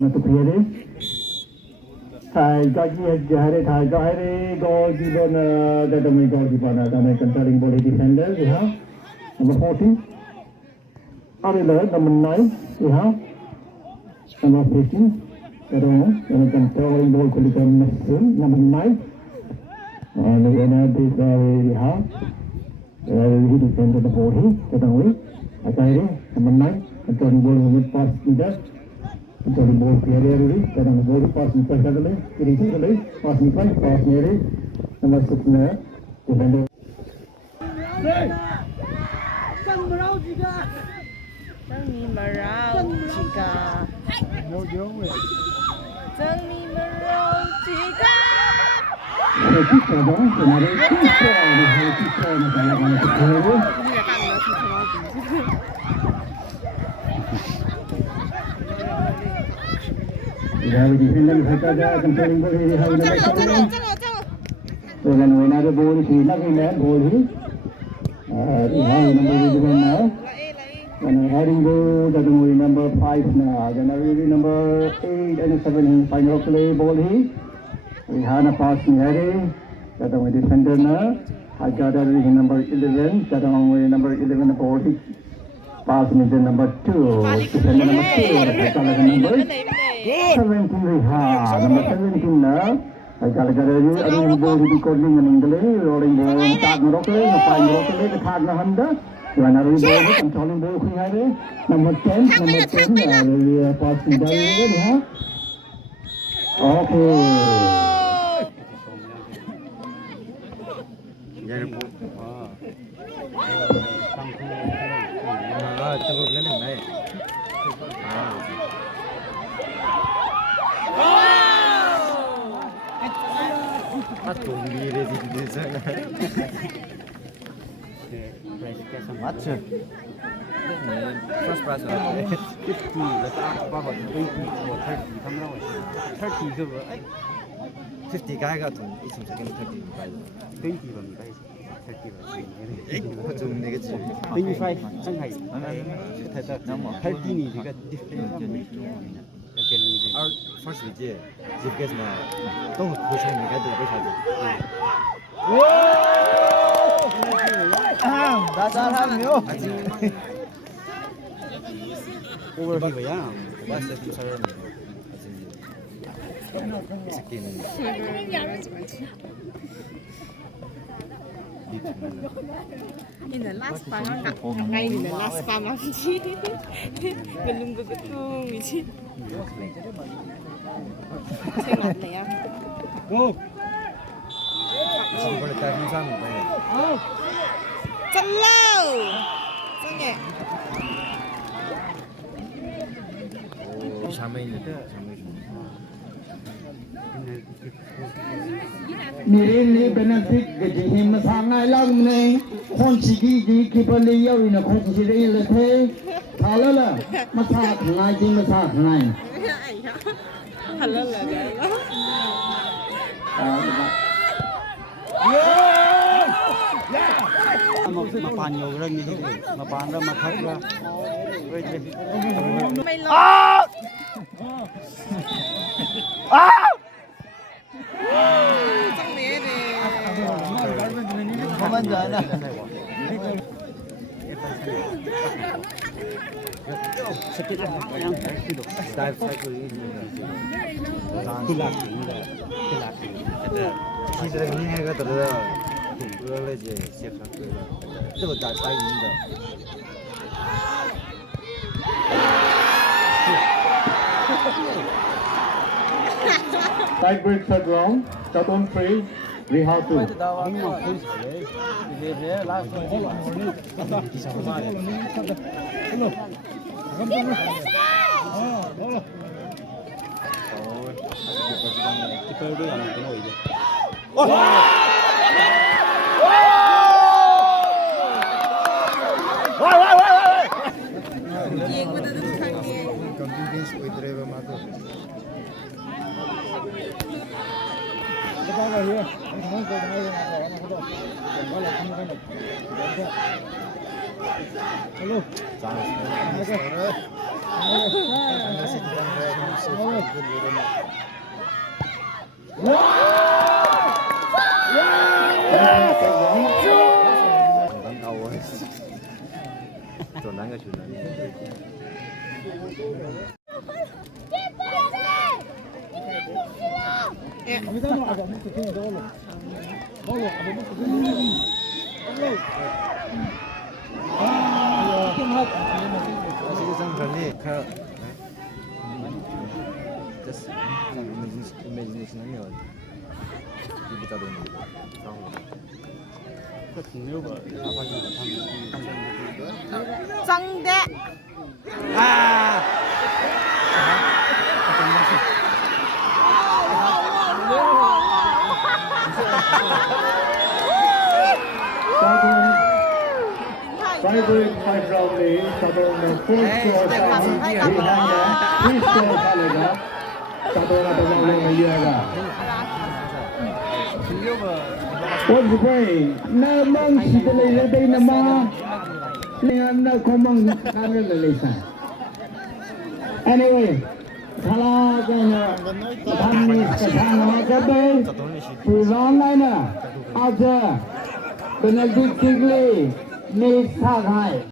to clear it. Thai goal given that we goal given the controlling body defender. We have number 14. Arila number 9. We have number 15. Controlling ball number 9. And the winner is we have he defended the body. Number 9. Controlling ball with pass leader. Controlling ball clear area. Kadang ball pass in front of the pass in front, pass near it. Number 6 there. Defender. Riha defending Riha controlling ball Riha with the so then another ball is lucky man ball here. Riha number 11 now. And heading goal that number 5 now. Then number 8 and 7 final play ball here. Riha na passing heading. That we defender now. I got number 11. That number 11 ball here. Passing is number 2. Defender number 2. Number 17 Riha. Number 17 now. I got a ball recording in English. Rolling ball. Tag Morocco. Fine Morocco. The tag na Honda. Another ball. Controlling ball. Number 10. Number 10. Passing by Riha. Okay. First prize 50, the top 20 or 30 come now. 30 50 guy got to each second 30 prize. 20 from prize. 30 좀 내겠지. 25 상하이. 30이 네가 Our first video, if guys now, don't push him. Guys, do push him. That's all I'm you. Over here, yeah. What's the future? In the last part, ngay in the last part lắm chứ. Mình lung cái tung gì chứ. Xe ngọt này à? Chân lâu. Chân nhẹ. Mirili benefit gajihim sangai lang ne konchigi di kipali yawi na konchigi le the halala masa ngai ji masa ngai halala mà bàn nhiều hơn như thế mà bàn ra mà thấp ra mày lo trong này này không ăn giờ nè Side break third round, Chadong 3, Riha 2. 做哪个球呢？这张传的看，这是imagination没有，你不知道的那个，然后。这挺溜吧，哪怕是他们 정대. 아! Favorite five round lead, Chadong fourth score Riha Chadong the year. What's the play? No man, she delayed the Nama. No common Lisa. Anyway, Tala Liner, Arthur, Benedict Kigley, Nick High.